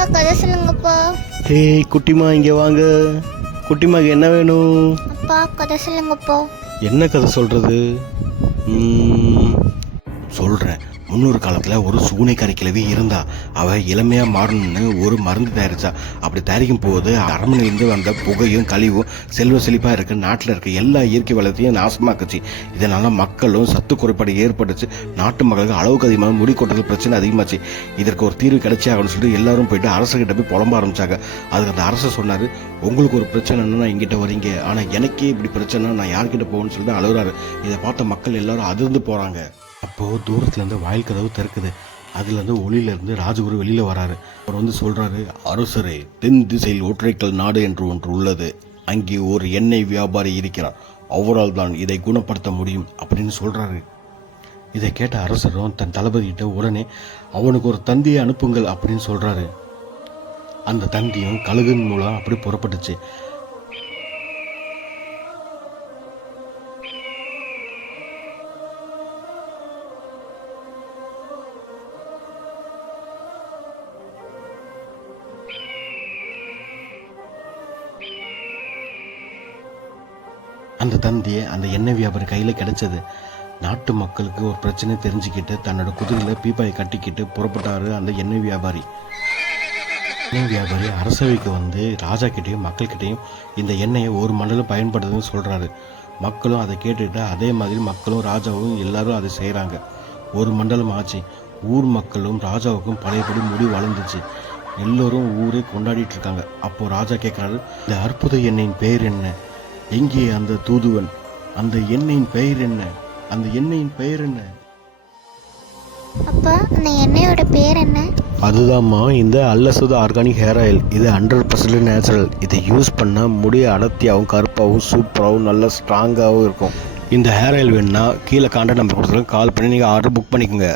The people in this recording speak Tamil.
கதை சொல்லுங்கப்பா. ஹே குட்டிமா, இங்கே வாங்க. குட்டிமாக்கு என்ன வேணும்? அப்பா கதை சொல்லுங்கப்பா. என்ன கதை சொல்கிறது? சொல்கிறேன். முன்னொரு காலத்தில் ஒரு சூனைக்காரி கிழவி இருந்தா. அவள் இளமையாக மாறணும்னு ஒரு மருந்து தயாரித்தா. அப்படி தயாரிக்கும் போது அரண்மனையிலேருந்து வந்த புகையும் கழிவும் செல்வ செழிப்பாக இருக்க நாட்டில் இருக்க எல்லா இயற்கை வளத்தையும் நாசமாக்குச்சு. இதனால் மக்களும் சத்து குறைபாடு ஏற்பட்டுச்சு. நாட்டு மக்களுக்கு அளவுக்கு அதிகமாக முடி கொட்டுறது பிரச்சனை அதிகமாச்சு. இதற்கு ஒரு தீர்வு கிடைச்சே ஆகணும்னு சொல்லிட்டு எல்லாரும் போயிட்டு அரசுகிட்ட போய் புலம்ப ஆரம்பிச்சாங்க. அதுக்கு அந்த அரசு சொன்னார், உங்களுக்கு ஒரு பிரச்சனைன்னா நான் எங்கிட்ட வரீங்க, ஆனால் எனக்கே இப்படி பிரச்சனை நான் யார்கிட்ட போகணும்னு சொல்லிட்டு அழுகுறாரு. இதை பார்த்த மக்கள் எல்லாரும் அதிர்ந்து போகிறாங்க. அப்போது தூரத்துலேருந்து வாயில் கதவு திறக்குது. அதுலேருந்து ஒளியிலேருந்து ராஜகுரு வெளியில் வராரு. அவர் வந்து சொல்கிறாரு, அரசரே, தென் திசையில் ஒற்றைக்கல் நாடு என்று ஒன்று உள்ளது. அங்கே ஒரு எண்ணெய் வியாபாரி இருக்கிறார். அவரால் தான் இதை குணப்படுத்த முடியும் அப்படின்னு சொல்கிறாரு. இதை கேட்ட அரசரும் தன் தளபதிகிட்ட உடனே அவனுக்கு ஒரு தந்தியை அனுப்புங்கள் அப்படின்னு சொல்கிறாரு. அந்த தந்தியும் கழுகின் மூலம் அப்படி புறப்பட்டுச்சு. அந்த தந்தியை அந்த எண்ணெய் வியாபாரி கையில் கிடைச்சது. நாட்டு மக்களுக்கு ஒரு பிரச்சனை தெரிஞ்சுக்கிட்டு தன்னோட குதிரையில் பீப்பாயை கட்டிக்கிட்டு புறப்பட்டார் அந்த எண்ணெய் வியாபாரி. எண்ணெய் வியாபாரி அரசவைக்கு வந்து ராஜா கிட்டேயும் மக்கள்கிட்டையும் இந்த எண்ணெயை ஒரு மண்டலம் பயன்படுத்துதுன்னு சொல்கிறாரு. மக்களும் அதை கேட்டுக்கிட்டு அதே மாதிரி மக்களும் ராஜாவும் எல்லாரும் அதை செய்கிறாங்க. ஒரு மண்டலம் ஆச்சு. ஊர் மக்களும் ராஜாவுக்கும் பழையபடி முடி வளர்ந்துச்சு. எல்லோரும் ஊரை கொண்டாடிட்டு இருக்காங்க. அப்போ ராஜா கேட்குறாரு, இந்த அற்புத எண்ணெயின் பெயர் என்ன? எங்கே அந்த தூதுவன்? அந்த எண்ணெயின் பெயர் என்ன? அந்த எண்ணெயின் பெயர் என்ன? அப்பா அந்த எண்ணெயோட பேர் என்ன? அதுதாம்மா இந்த அல்லசுத ஆர்கானிக் ஹேர் ஆயில். இது 100% நேச்சுரல். இதை யூஸ் பண்ணால் முடி அடர்த்தியாகவும் கருப்பாகவும் சூப்பராகவும் நல்ல ஸ்ட்ராங்காகவும் இருக்கும். இந்த ஹேர் ஆயில் வேணுன்னா கீழே கான்டாக்ட் நம்பர் கொடுத்துருங்க. கால் பண்ணி நீங்கள் ஆர்டர் புக் பண்ணிக்கோங்க.